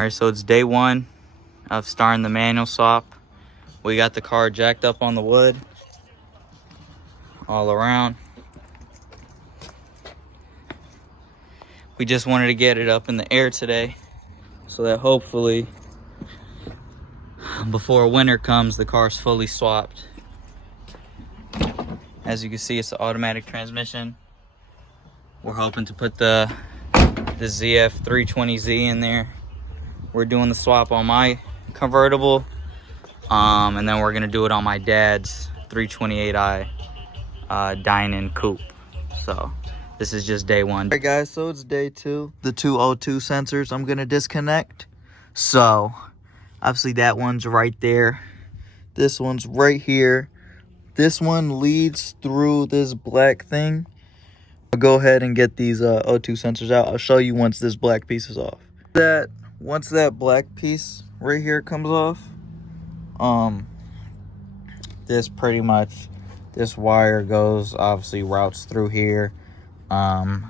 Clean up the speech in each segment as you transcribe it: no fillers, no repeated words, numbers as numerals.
Alright, so it's day one of starting the manual swap. We got the car jacked up on the wood all around. We just wanted to get it up in the air today so that hopefully before winter comes the car's fully swapped. As you can see, it's an automatic transmission. We're hoping to put the ZF320Z in there. We're doing the swap on my convertible, and then we're gonna do it on my dad's 328i dine-in coupe. So this is just day one. All right, guys, so it's day two. The two O2 sensors I'm gonna disconnect. So obviously that one's right there. This one's right here. This one leads through this black thing. I'll go ahead and get these O2 sensors out. I'll show you once this black piece is off. Once that black piece right here comes off, this wire goes, obviously routes through here. The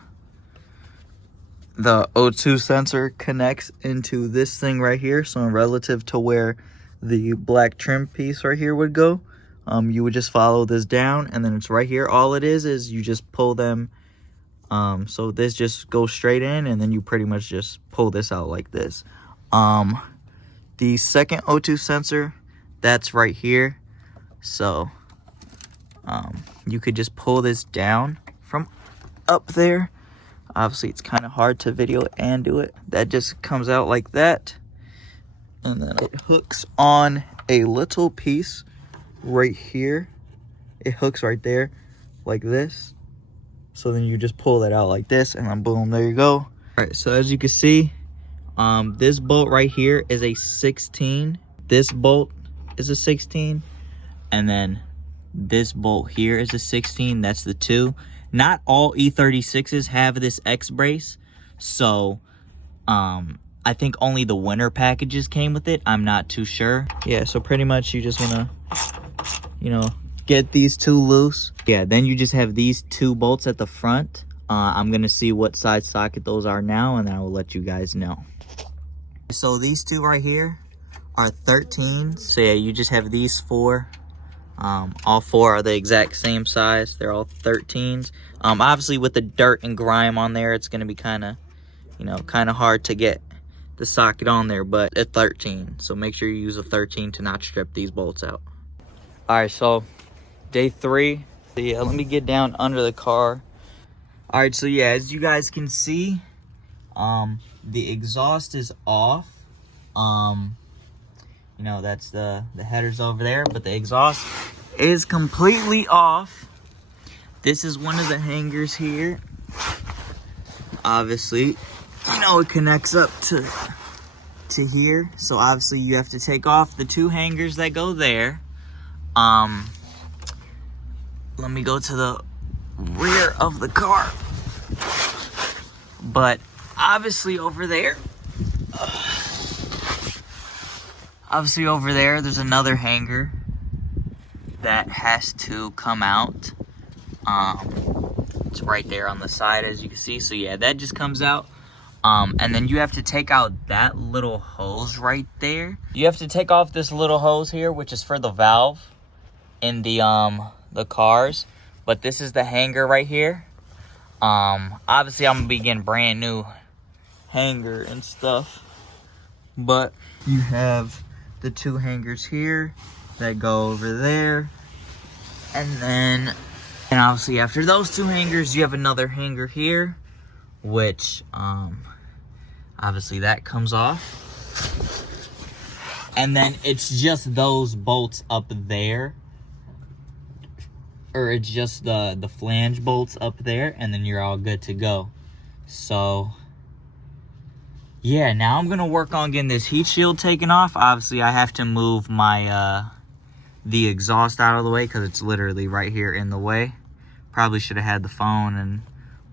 O2 sensor connects into this thing right here. So in relative to where the black trim piece right here would go, you would just follow this down, and then it's right here. All it is you just pull them. So this just goes straight in, and then you pretty much just pull this out like this. The second O2 sensor, that's right here. So you could just pull this down from up there. Obviously it's kind of hard to video and do it. That just comes out like that, and then it hooks on a little piece right here. It hooks right there like this. So then you just pull that out like this, and then boom, there you go. All right, so as you can see, this bolt right here is a 16. This bolt is a 16, and then this bolt here is a 16. That's the 2. Not all E36s have this X brace, so I think only the winter packages came with it. I'm not too sure. Yeah, so pretty much you just want to, get these two loose. Yeah, then you just have these 2 bolts at the front. I'm gonna see what side socket those are now, and then I will let you guys know. So these 2 right here are 13s. So yeah, you just have these 4. All 4 are the exact same size. They're all 13s. Obviously with the dirt and grime on there, it's gonna be kind of hard to get the socket on there, but it's 13. So make sure you use a 13 to not strip these bolts out. All right, so day 3. So yeah, let me get down under the car. All right, so yeah, as you guys can see, the exhaust is off. That's the headers over there, but the exhaust is completely off. This is one of the hangers here. Obviously, it connects up to here. So obviously you have to take off the 2 hangers that go there. Let me go to the rear of the car. But obviously over there, there's another hanger that has to come out. It's right there on the side, as you can see. So yeah, that just comes out. And then you have to take out that little hose right there. You have to take off this little hose here, which is for the valve in the cars. But this is the hanger right here. Obviously I'm gonna be getting brand new hanger and stuff. But you have the 2 hangers here that go over there. And obviously after those 2 hangers, you have another hanger here, which obviously that comes off. And then it's just those bolts up there, or it's just the flange bolts up there, and then you're all good to go. So yeah, now I'm gonna work on getting this heat shield taken off. Obviously I have to move my the exhaust out of the way because it's literally right here in the way. Probably should have had the phone and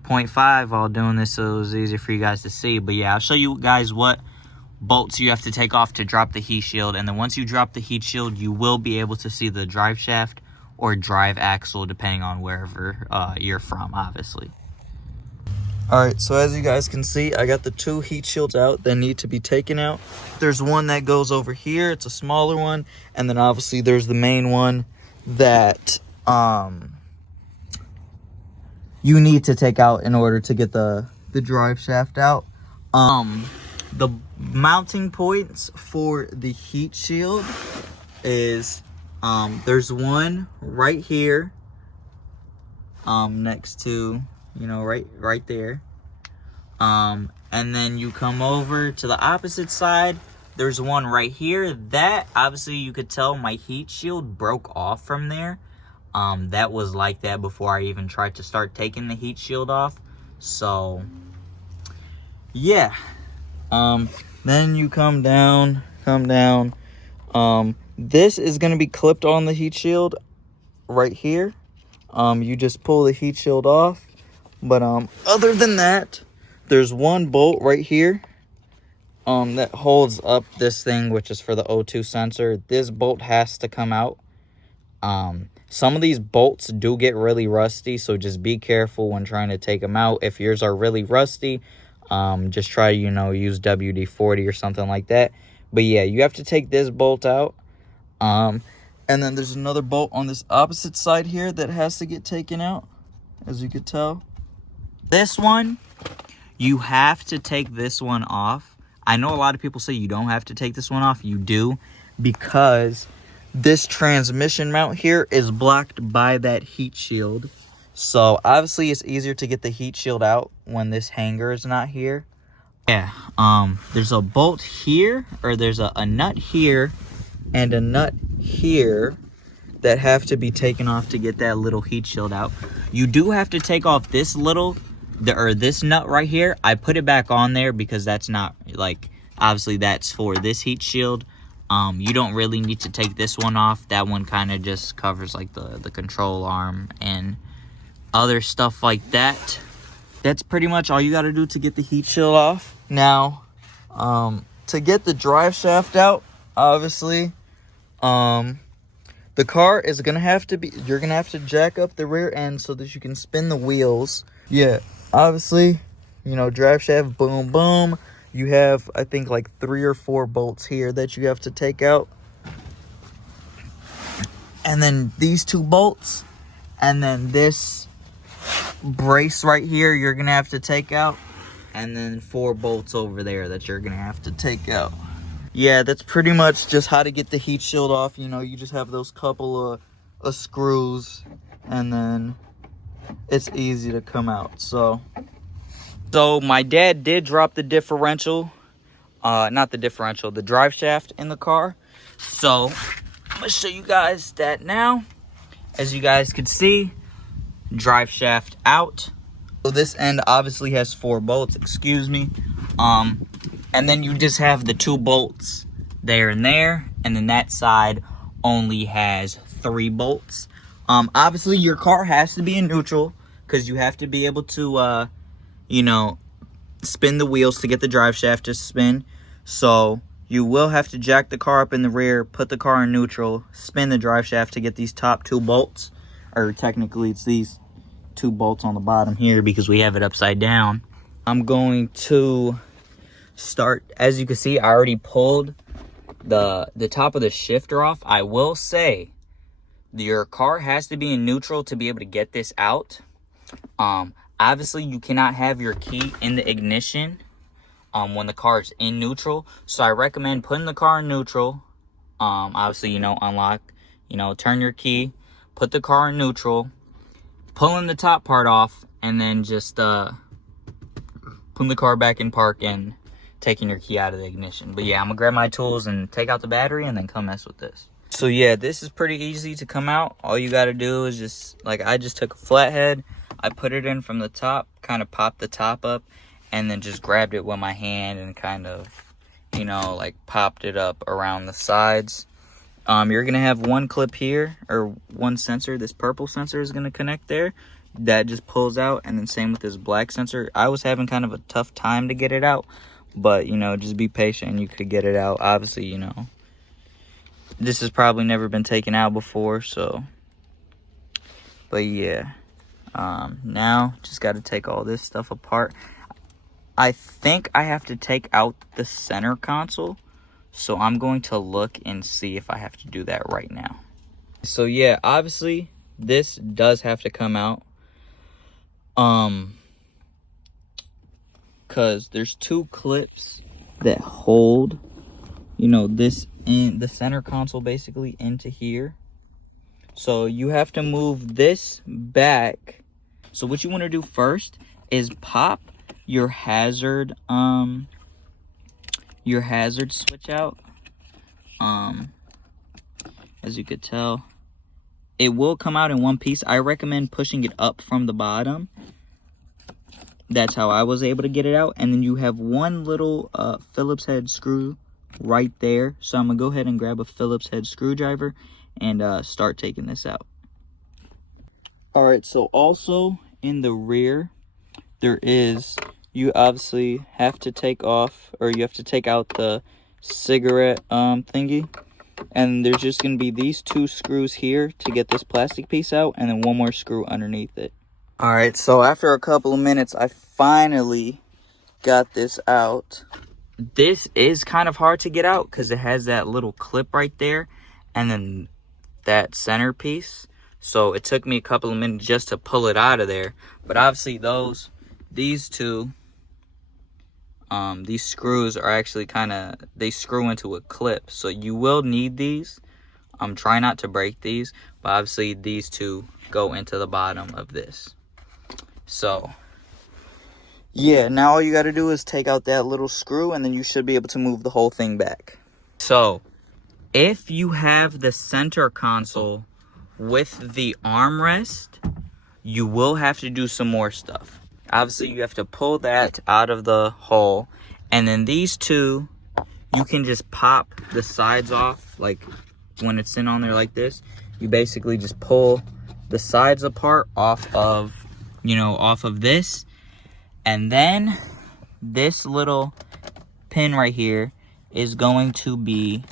0.5 while doing this so it was easier for you guys to see. But yeah, I'll show you guys what bolts you have to take off to drop the heat shield, and then once you drop the heat shield, you will be able to see the drive shaft or drive axle depending on wherever you're from, obviously. All right, so as you guys can see, I got the 2 heat shields out that need to be taken out. There's one that goes over here. It's a smaller one. And then obviously there's the main one that you need to take out in order to get the drive shaft out. The mounting points for the heat shield is there's one right here next to, you know, right there. And then you come over to the opposite side, there's one right here that obviously you could tell my heat shield broke off from there. That was like that before I even tried to start taking the heat shield off. So yeah, then you come down. This is going to be clipped on the heat shield right here. You just pull the heat shield off. But other than that, there's one bolt right here that holds up this thing, which is for the O2 sensor. This bolt has to come out. Some of these bolts do get really rusty, so just be careful when trying to take them out. If yours are really rusty, just try to, you know, use WD-40 or something like that. But yeah, you have to take this bolt out. And then there's another bolt on this opposite side here that has to get taken out, as you could tell. This one, you have to take this one off. I know a lot of people say you don't have to take this one off. You do, because this transmission mount here is blocked by that heat shield. So obviously it's easier to get the heat shield out when this hanger is not here. Yeah, there's a bolt here, or there's a nut here and a nut here that have to be taken off to get that little heat shield out. You do have to take off this this nut right here. I put it back on there because that's not, like, obviously that's for this heat shield. You don't really need to take this one off. That one kind of just covers like the control arm and other stuff like that. That's pretty much all you got to do to get the heat shield off. Now, to get the drive shaft out, obviously, the car is gonna have to be, you're gonna have to jack up the rear end so that you can spin the wheels. Yeah, obviously, you know, drive shaft, boom, boom. You have, I think, like 3 or 4 bolts here that you have to take out. And then these 2 bolts. And then this brace right here, you're going to have to take out. And then 4 bolts over there that you're going to have to take out. Yeah, that's pretty much just how to get the heat shield off. You know, you just have those couple of screws. And then it's easy to come out. So my dad did drop the differential, not the differential, the drive shaft in the car. So I'm gonna show you guys that now. As you guys can see, drive shaft out. So this end obviously has 4 bolts, excuse me. And then you just have the 2 bolts there and there. And then that side only has 3 bolts. Obviously your car has to be in neutral because you have to be able to, you know, spin the wheels to get the drive shaft to spin. So you will have to jack the car up in the rear, put the car in neutral, spin the drive shaft to get these top 2 bolts. Or technically it's these 2 bolts on the bottom here because we have it upside down. I'm going to start, as you can see, I already pulled the top of the shifter off. I will say your car has to be in neutral to be able to get this out. Obviously, you cannot have your key in the ignition when the car is in neutral. So I recommend putting the car in neutral. Obviously, you know, unlock, you know, turn your key, put the car in neutral, pulling the top part off, and then just putting the car back in park and taking your key out of the ignition. But yeah, I'm gonna grab my tools and take out the battery and then come mess with this. So yeah, this is pretty easy to come out. All you gotta do is just, like, I just took a flathead, I put it in from the top, kind of popped the top up, and then just grabbed it with my hand and kind of, you know, like popped it up around the sides. You're gonna have one clip here, or one sensor. This purple sensor is gonna connect there. That just pulls out, and then same with this black sensor. I was having kind of a tough time to get it out, but, you know, just be patient and you could get it out. Obviously, you know, this has probably never been taken out before, so, but yeah. Now just got to take all this stuff apart. I think I have to take out the center console, so I'm going to look and see if I have to do that right now. So yeah, obviously this does have to come out, because there's two clips that hold, you know, this in the center console basically into here. So you have to move this back. So what you want to do first is pop your hazard switch out. As you could tell, it will come out in one piece. I recommend pushing it up from the bottom. That's how I was able to get it out. And then you have one little Phillips head screw right there. So I'm gonna go ahead and grab a Phillips head screwdriver and start taking this out. All right, so also in the rear, you obviously have to take off, or you have to take out the cigarette thingy. And there's just gonna be these two screws here to get this plastic piece out, and then one more screw underneath it. All right, so after a couple of minutes, I finally got this out. This is kind of hard to get out because it has that little clip right there and then that center piece. So it took me a couple of minutes just to pull it out of there. But obviously these two, these screws are actually they screw into a clip. So you will need these. Try not to break these, but obviously these two go into the bottom of this. So yeah, now all you got to do is take out that little screw, and then you should be able to move the whole thing back. So if you have the center console with the armrest, you will have to do some more stuff. Obviously, you have to pull that out of the hole, and then these two, you can just pop the sides off. Like when it's in on there like this, you basically just pull the sides apart off of this, and then this little pin right here is going to be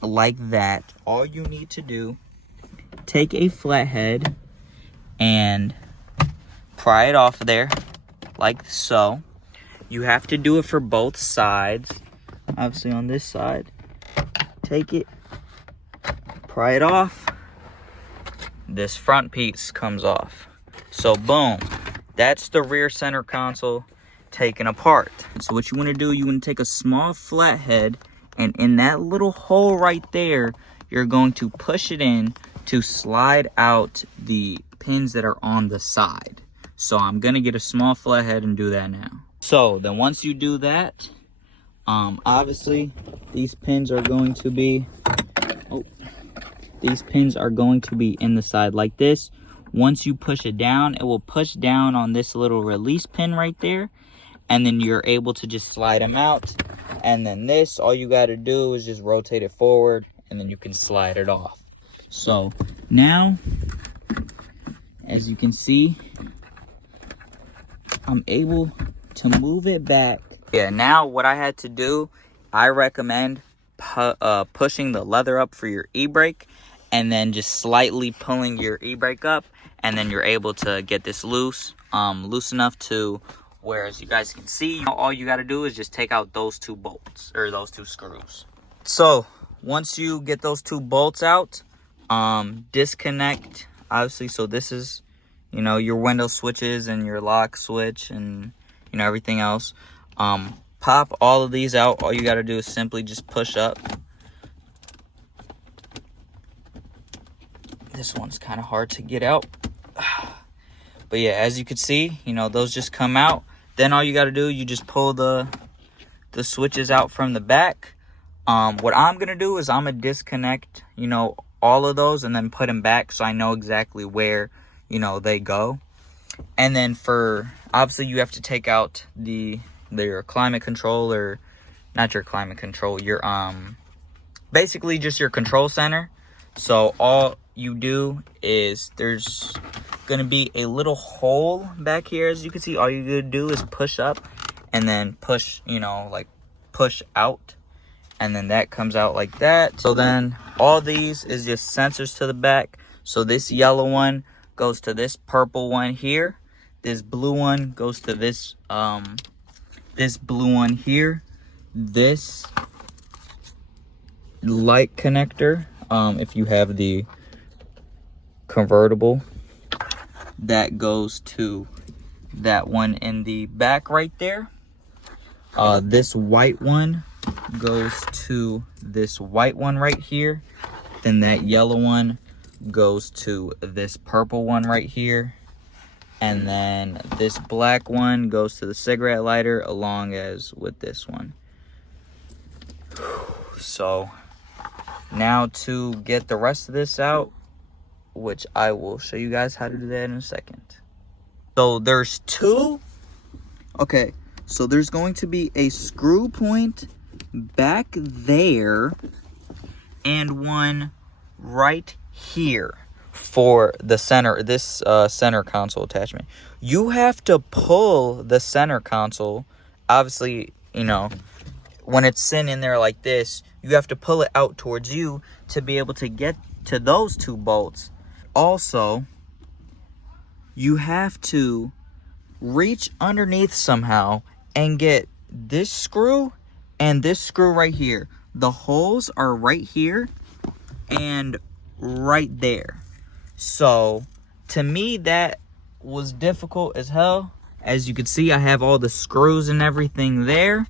like that. All you need to do, take a flathead and pry it off of there like so. You have to do it for both sides. Obviously on this side, take it, pry it off, this front piece comes off. So boom, that's the rear center console taken apart. So what you want to do, you want to take a small flathead, and in that little hole right there, you're going to push it in to slide out the pins that are on the side. So I'm going to get a small flathead and do that now. So then once you do that, obviously these pins are going to be in the side like this. Once you push it down, it will push down on this little release pin right there, and then you're able to just slide them out. And then this, all you got to do is just rotate it forward, and then you can slide it off. So now, as you can see, I'm able to move it back. Yeah, now what I had to do, I recommend pushing the leather up for your e-brake, and then just slightly pulling your e-brake up, and then you're able to get this loose enough to where, as you guys can see, all you got to do is just take out those two bolts, or those two screws. So once you get those two bolts out, disconnect, obviously. So this is, your window switches and your lock switch and, everything else. Pop all of these out. All you got to do is simply just push up. This one's kind of hard to get out. But yeah, as you can see, those just come out. Then all you got to do, you just pull the switches out from the back. What I'm going to do is I'm going to disconnect, all of those and then put them back so I know exactly where, they go. And then obviously you have to take out your climate control, or not your climate control, your, basically just your control center. So all you do is there's going to be a little hole back here. As you can see, all you got to do is push up and then push, push out. And then that comes out like that. So then all these is just sensors to the back. So this yellow one goes to this purple one here. This blue one goes to this this blue one here. This light connector, if you have the convertible, that goes to that one in the back right there. This white one goes to this white one right here. Then that yellow one goes to this purple one right here. And then this black one goes to the cigarette lighter along as with this one. So now to get the rest of this out, which I will show you guys how to do that in a second. So there's two. Okay, so there's going to be a screw point back there and one right here for the center, this center console attachment. You have to pull the center console. Obviously, you know, when it's sitting in there like this, you have to pull it out towards you to be able to get to those two bolts. Also, you have to reach underneath somehow and get this screw and this screw right here. The holes are right here and right there. So to me, that was difficult as hell. As you can see, I have all the screws and everything there.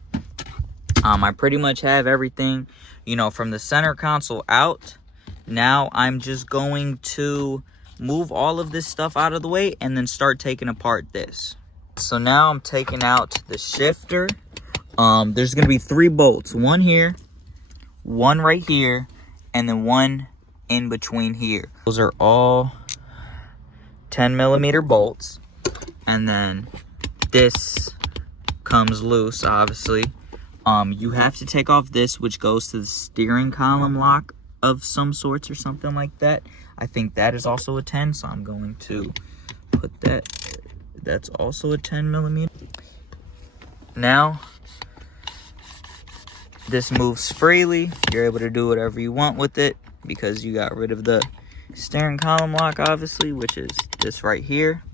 I pretty much have everything, you know, from the center console out. Now I'm just going to move all of this stuff out of the way and then start taking apart this. So now I'm taking out the shifter. There's gonna be 3 bolts, one here, one right here, and then one in between here. Those are all 10mm bolts. And then this comes loose, obviously. You have to take off this, which goes to the steering column lock of some sorts or something like that. I think that is also a 10, so I'm going to put that. That's also a 10mm. Now, this moves freely. You're able to do whatever you want with it because you got rid of the steering column lock, obviously, which is this right here.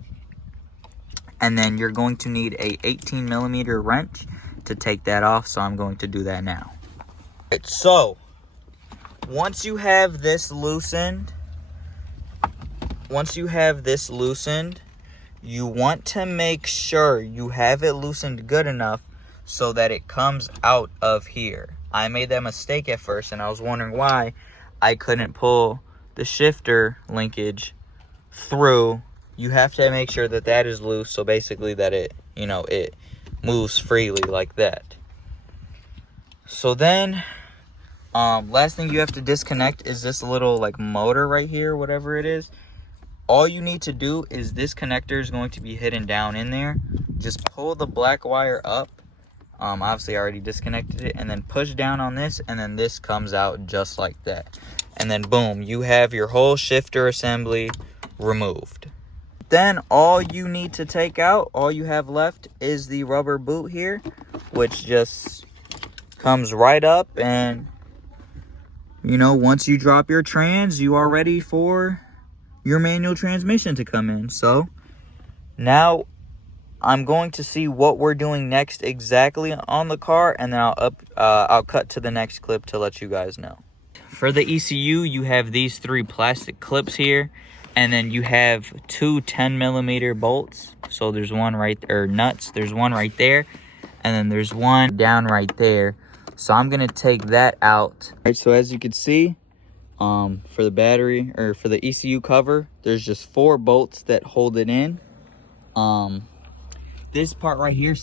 And then you're going to need a 18mm wrench to take that off, so I'm going to do that now. Right, so once you have this loosened, you want to make sure you have it loosened good enough so that it comes out of here. I made that mistake at first, and I was wondering why I couldn't pull the shifter linkage through. You have to make sure that that is loose, so basically that it, you know, it moves freely like that. So then, last thing you have to disconnect is this little like motor right here, whatever it is. All you need to do is this connector is going to be hidden down in there. Just pull the black wire up. Obviously I already disconnected it, and then push down on this, and then this comes out just like that. And then boom, you have your whole shifter assembly removed. Then all you need to take out, all you have left is the rubber boot here, which just comes right up, and you know, once you drop your trans, you are ready for your manual transmission to come in. So now I'm going to see what we're doing next exactly on the car, and then I'll cut to the next clip to let you guys know. For the ECU, you have these 3 plastic clips here, and then you have 2 10mm bolts. So there's one right there, nuts. There's one right there, and then there's one down right there. So I'm gonna take that out. All right, so as you can see, for the battery, or for the ECU cover, there's just 4 bolts that hold it in. This part right here,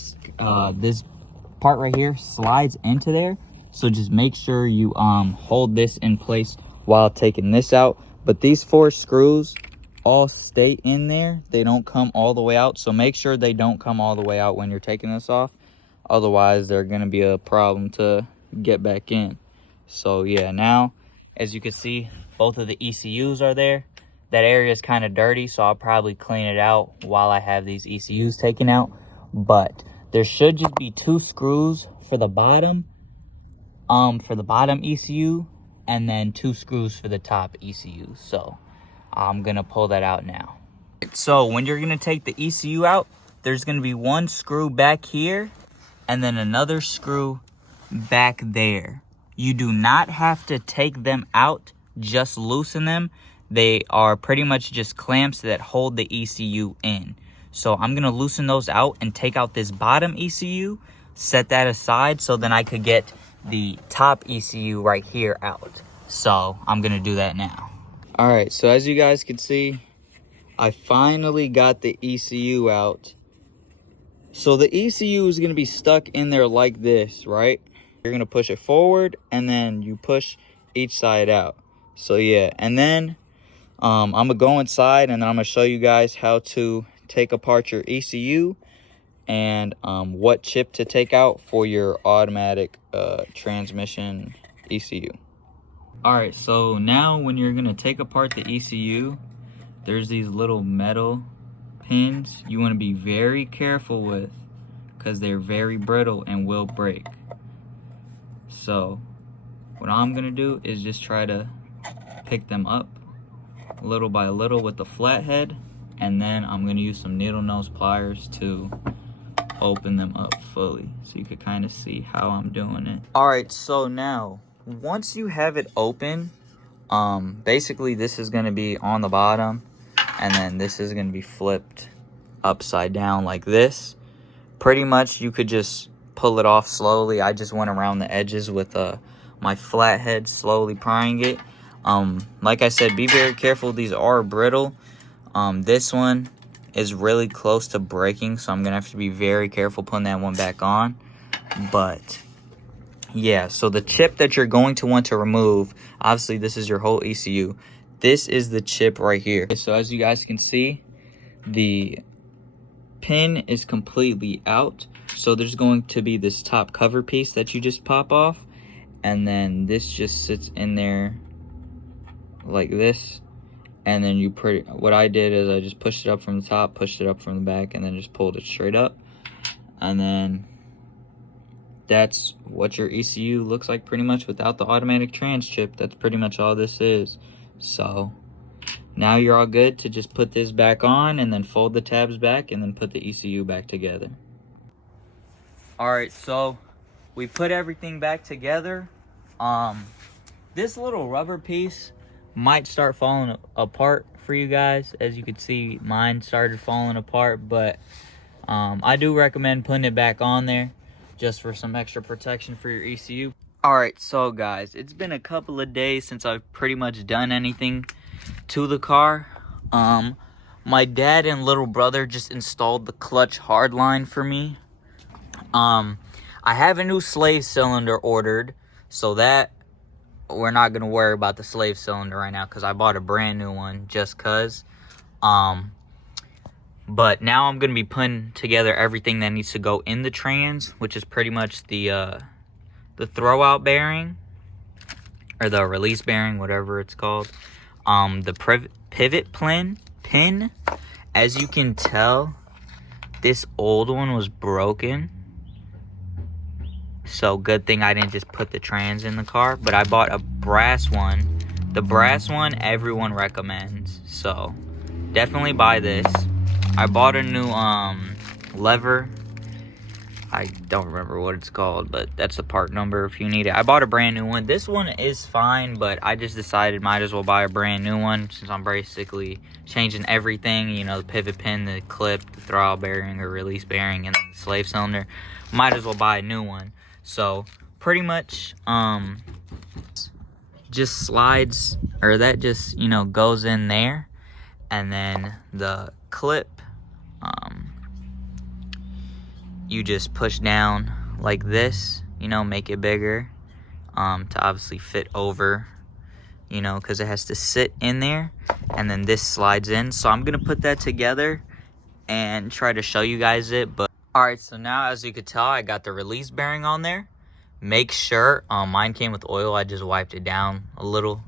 slides into there. So just make sure you hold this in place while taking this out. But these 4 screws all stay in there. They don't come all the way out. So make sure they don't come all the way out when you're taking this off. Otherwise, they're going to be a problem to get back in. So yeah, now, as you can see, both of the ECUs are there. That area is kind of dirty, so I'll probably clean it out while I have these ECUs taken out. But there should just be 2 screws for the bottom ECU, and then 2 screws for the top ECU. So I'm gonna pull that out now. So when you're gonna take the ECU out, there's gonna be one screw back here and then another screw back there. You do not have to take them out, just loosen them. They are pretty much just clamps that hold the ECU in. So I'm gonna loosen those out and take out this bottom ECU, set that aside so then I could get the top ECU right here out. So I'm gonna do that now. All right, so as you guys can see, I finally got the ECU out. So the ECU is gonna be stuck in there like this, right? You're gonna push it forward and then you push each side out. So yeah, and then I'm gonna go inside and then I'm gonna show you guys how to take apart your ECU and what chip to take out for your automatic transmission ECU. All right, so now when you're gonna take apart the ECU, there's these little metal pins you want to be very careful with because they're very brittle and will break. So what I'm gonna do is just try to pick them up little by little with the flathead, and then I'm gonna use some needle nose pliers to open them up fully so you could kind of see how I'm doing it. All right, so now once you have it open, basically this is gonna be on the bottom and then this is gonna be flipped upside down like this. Pretty much you could just pull it off slowly. I just went around the edges with my flathead, slowly prying it. Like I said, be very careful, these are brittle. This one is really close to breaking, so I'm gonna have to be very careful putting that one back on. But yeah, so the chip that you're going to want to remove, obviously this is your whole ECU. This is the chip right here. So as you guys can see, the pin is completely out. So there's going to be this top cover piece that you just pop off, and then this just sits in there like this. And then what I did is I just pushed it up from the top, pushed it up from the back, and then just pulled it straight up. And then that's what your ECU looks like pretty much without the automatic trans chip. That's pretty much all this is. So now you're all good to just put this back on and then fold the tabs back and then put the ECU back together. All right, so we put everything back together. This little rubber piece might start falling apart for you guys. As you can see, mine started falling apart, but I do recommend putting it back on there just for some extra protection for your ECU. All right, so guys, it's been a couple of days since I've pretty much done anything to the car. My dad and little brother just installed the clutch hardline for me. I have a new slave cylinder ordered, so that we're not gonna worry about the slave cylinder right now because I bought a brand new one just cause. But now I'm gonna be putting together everything that needs to go in the trans, which is pretty much the throw out bearing or the release bearing, whatever it's called. The pivot pin. As you can tell, this old one was broken. So good thing I didn't just put the trans in the car, but I bought a brass one. The brass one everyone recommends, so definitely buy this. I bought a new lever. I don't remember what it's called, but that's the part number if you need it. I bought a brand new one. This one is fine, but I just decided might as well buy a brand new one since I'm basically changing everything, you know, the pivot pin, the clip, the throttle bearing or release bearing, and the slave cylinder. Might as well buy a new one. So pretty much just slides, or that just, you know, goes in there, and then the clip you just push down like this, you know, make it bigger to obviously fit over, you know, because it has to sit in there, and then this slides in. So I'm gonna put that together and try to show you guys it. But all right, so now as you could tell, I got the release bearing on there. Make sure mine came with oil. I just wiped it down a little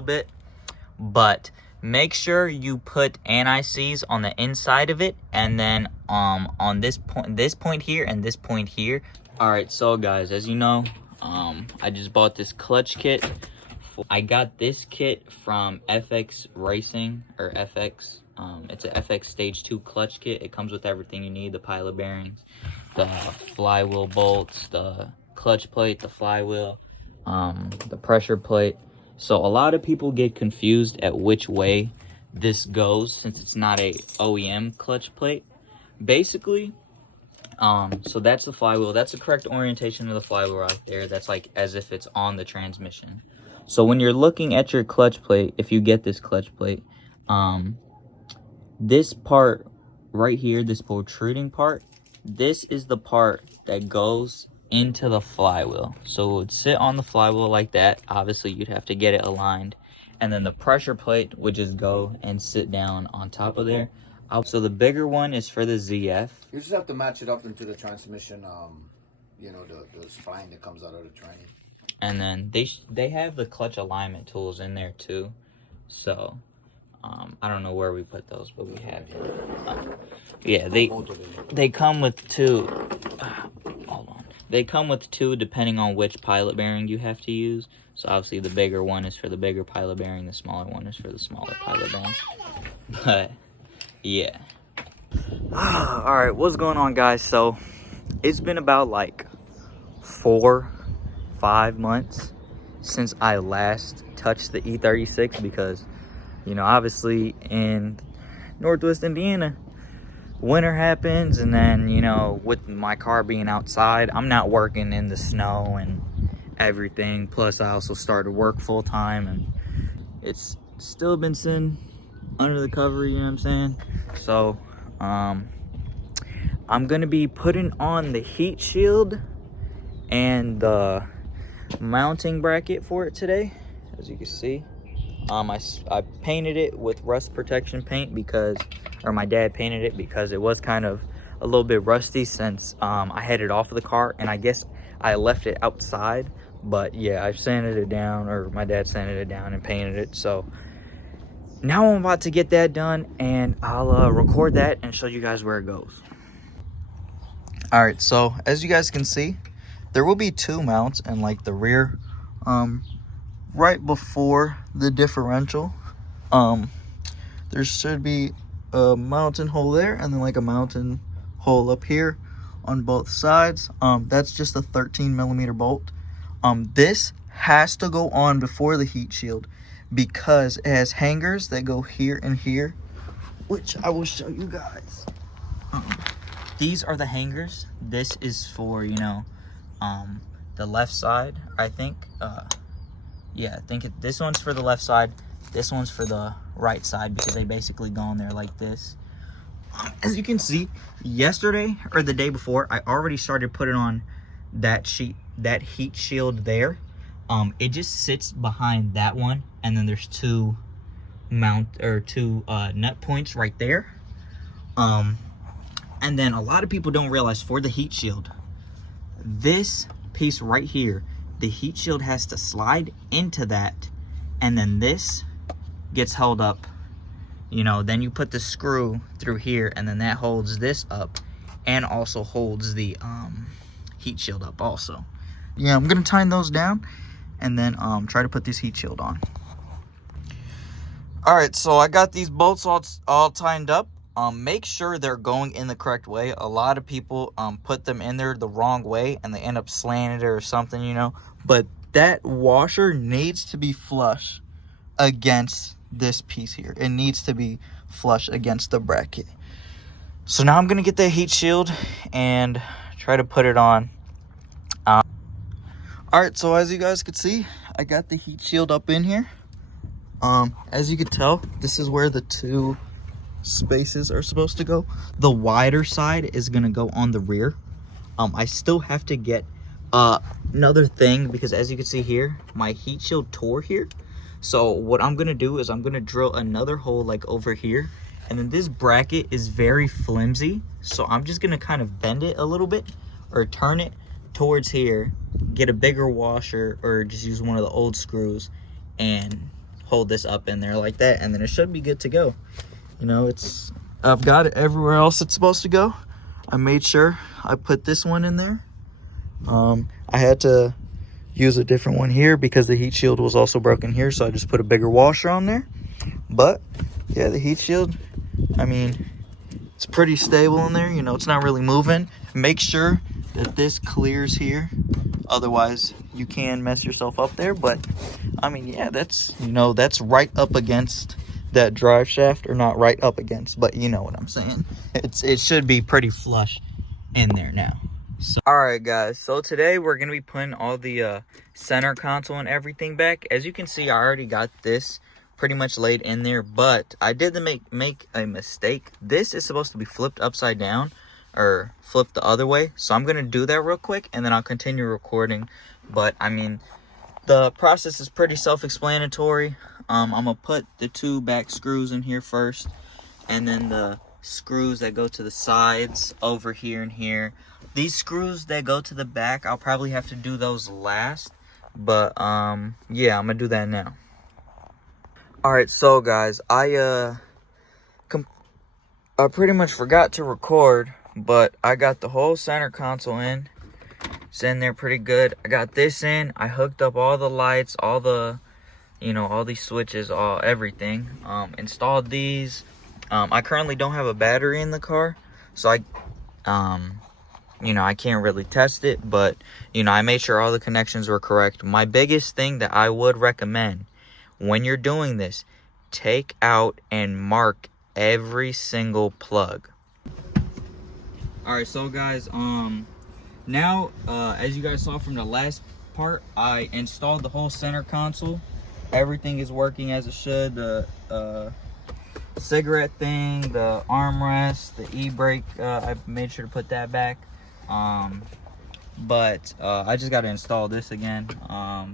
bit, but make sure you put anti-seize on the inside of it, and then on this point here and this point here. All right, so guys, as you know, I just bought this clutch kit. I got this kit from FX Racing, or FX It's a FX Stage 2 clutch kit. It comes with everything you need, the pilot bearings, the flywheel bolts, the clutch plate, the flywheel, the pressure plate. So a lot of people get confused at which way this goes since it's not a OEM clutch plate. Basically, so that's the flywheel. That's the correct orientation of the flywheel right there. That's like as if it's on the transmission. So when you're looking at your clutch plate, if you get this clutch plate, this part right here, this protruding part, this is the part that goes into the flywheel. So it would sit on the flywheel like that. Obviously, you'd have to get it aligned. And then the pressure plate would just go and sit down on top of there. So the bigger one is for the ZF. You just have to match it up into the transmission, you know, the spline that comes out of the tranny. And then they have the clutch alignment tools in there too. So I don't know where we put those, but we have it. Yeah, they come with two. Hold on. They come with two depending on which pilot bearing you have to use. So obviously the bigger one is for the bigger pilot bearing, the smaller one is for the smaller pilot bearing. But yeah. All right, what's going on, guys? So it's been about like 4-5 months since I last touched the E36 because, you know, obviously in Northwest Indiana, winter happens, and then, you know, with my car being outside, I'm not working in the snow and everything. Plus, I also started work full time, and it's still been sitting under the cover, you know what I'm saying? So, I'm gonna be putting on the heat shield and the mounting bracket for it today, as you can see. I painted it with rust protection paint because, or my dad painted it because it was kind of a little bit rusty since I had it off of the car, and I guess I left it outside. But yeah, I sanded it down, or my dad sanded it down and painted it. So now I'm about to get that done, and I'll record that and show you guys where it goes. All right, so as you guys can see, there will be two mounts in like the rear, right before the differential. There should be a mounting hole there, and then like a mounting hole up here on both sides. That's just a 13mm bolt. This has to go on before the heat shield because it has hangers that go here and here, which I will show you guys. These are the hangers. This is for, you know, the left side, I think. Yeah, I think this one's for the left side. This one's for the right side because they basically go in there like this. As you can see, yesterday or the day before, I already started putting on that heat shield there. It just sits behind that one, and then there's two nut points right there. And then a lot of people don't realize for the heat shield, this piece right here, the heat shield has to slide into that, and then this gets held up. You know, then you put the screw through here, and then that holds this up and also holds the heat shield up also. Yeah, I'm gonna tighten those down and then try to put this heat shield on. All right, so I got these bolts all tightened up. Make sure they're going in the correct way. A lot of people put them in there the wrong way and they end up slanted or something, you know. But that washer needs to be flush against this piece here. It needs to be flush against the bracket. So now I'm gonna get the heat shield and try to put it on. All right, so as you guys could see, I got the heat shield up in here. As you could tell, this is where the two spaces are supposed to go. The wider side is gonna go on the rear. I still have to get another thing because as you can see here, my heat shield tore here. So what I'm gonna do is I'm gonna drill another hole like over here, and then this bracket is very flimsy, so I'm just gonna kind of bend it a little bit or turn it towards here, get a bigger washer or just use one of the old screws and hold this up in there like that, and then it should be good to go. You know, I've got it everywhere else it's supposed to go. I made sure I put this one in there. I had to use a different one here because the heat shield was also broken here, so I just put a bigger washer on there. But yeah, the heat shield I mean, it's pretty stable in there. You know, it's not really moving. Make sure that this clears here. Otherwise, you can mess yourself up there. But, I mean, yeah, that's, you know, that's right up against that drive shaft. Or not right up against, but you know what I'm saying. It should be pretty flush in there now. So, all right, guys. So today we're going to be putting all the center console and everything back. As you can see, I already got this pretty much laid in there, but I did make a mistake. This is supposed to be flipped upside down or flipped the other way. So I'm going to do that real quick and then I'll continue recording. But I mean, the process is pretty self-explanatory. I'm going to put the 2 back screws in here first, and then the screws that go to the sides over here and here. These screws that go to the back, I'll probably have to do those last. But yeah, I'm going to do that now. Alright, so guys, I pretty much forgot to record, but I got the whole center console in. It's in there pretty good. I got this in. I hooked up all the lights, all the, you know, all these switches, everything. Installed these. I currently don't have a battery in the car, so you know, I can't really test it, but, you know, I made sure all the connections were correct. My biggest thing that I would recommend when you're doing this, take out and mark every single plug. Alright, so guys, now, as you guys saw from the last part, I installed the whole center console. Everything is working as it should. The cigarette thing, the armrest, the e-brake, I made sure to put that back. But I just got to install this again.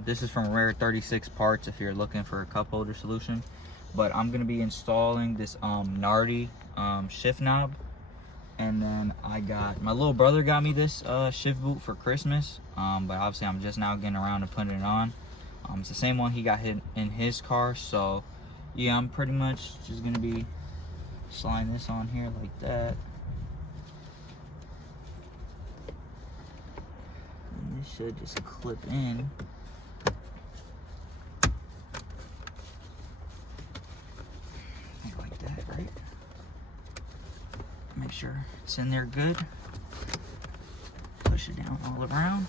This is from Rare 36 Parts if you're looking for a cup holder solution. But I'm going to be installing this Nardi shift knob. And then I got, my little brother got me this shift boot for Christmas. But obviously I'm just now getting around to putting it on. It's the same one he got in his car. So yeah, I'm pretty much just going to be sliding this on here like that. This should just clip in. Like that, right? Make sure it's in there good. Push it down all around.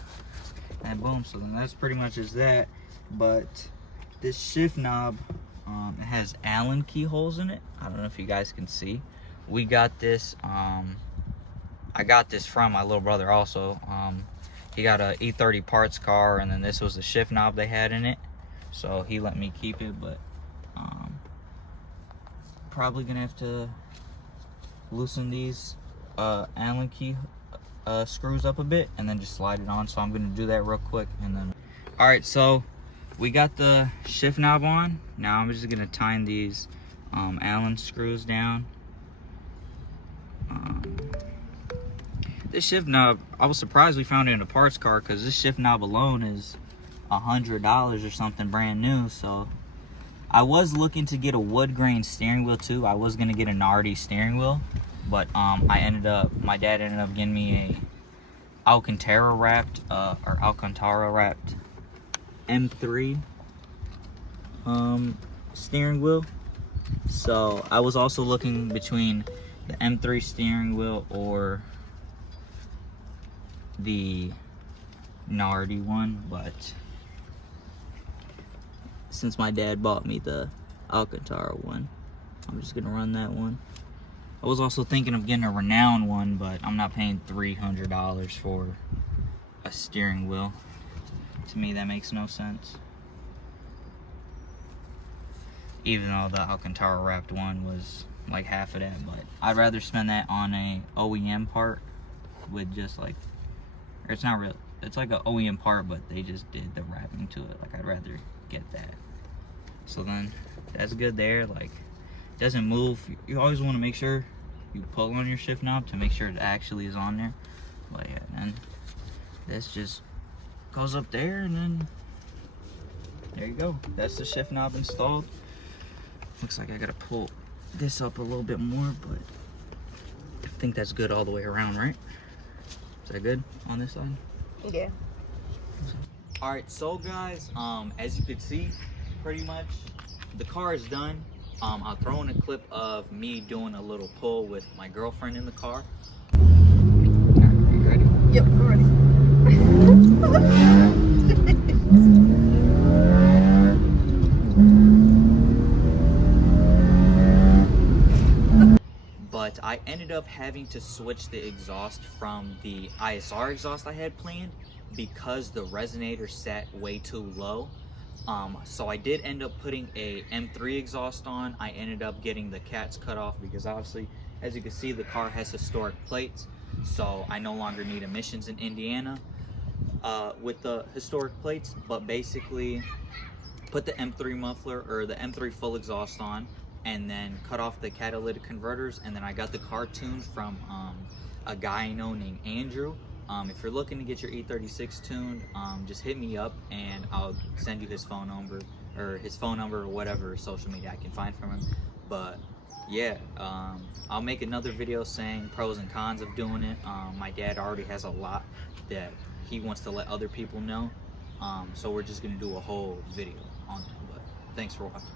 And boom, so then that's pretty much is that. But this shift knob, it has Allen keyholes in it. I don't know if you guys can see. We got this, I got this from my little brother also. He got a E30 parts car, and then this was the shift knob they had in it, so he let me keep it. But probably gonna have to loosen these Allen key screws up a bit and then just slide it on. So I'm gonna do that real quick. And then all right, so we got the shift knob on. Now I'm just gonna tighten these Allen screws down. This shift knob, I was surprised we found it in a parts car, because this shift knob alone is $100 or something brand new. So I was looking to get a wood grain steering wheel too. I was gonna get a Nardi steering wheel, but my dad ended up getting me a Alcantara wrapped M3 steering wheel. So I was also looking between the M3 steering wheel or the Nardi one, but since my dad bought me the Alcantara one, I'm just gonna run that one. I was also thinking of getting a Renown one, but I'm not paying $300 for a steering wheel. To me, that makes no sense. Even though the Alcantara wrapped one was like half of that, but I'd rather spend that on a OEM part with just like, or it's not real, it's like an OEM part, but they just did the wrapping to it. Like, I'd rather get that. So then that's good there. Like, it doesn't move. You always want to make sure you pull on your shift knob to make sure it actually is on there. But yeah, then this just goes up there, and then there you go. That's the shift knob installed. Looks like I gotta pull this up a little bit more, but I think that's good all the way around, right? Is that good on this side? Yeah. All right, so guys, as you can see, pretty much the car is done. I'll throw in a clip of me doing a little pull with my girlfriend in the car. Are you ready? Yep, I'm ready. But I ended up having to switch the exhaust from the ISR exhaust I had planned because the resonator sat way too low. So I did end up putting a M3 exhaust on. I ended up getting the cats cut off because obviously, as you can see, the car has historic plates. So I no longer need emissions in Indiana with the historic plates. But basically, put the M3 muffler or the M3 full exhaust on, and then cut off the catalytic converters, and then I got the car tuned from a guy I know named Andrew. If you're looking to get your E36 tuned, just hit me up and I'll send you his phone number or whatever social media I can find from him. But yeah, I'll make another video saying pros and cons of doing it. My dad already has a lot that he wants to let other people know. So we're just gonna do a whole video on that. But thanks for watching.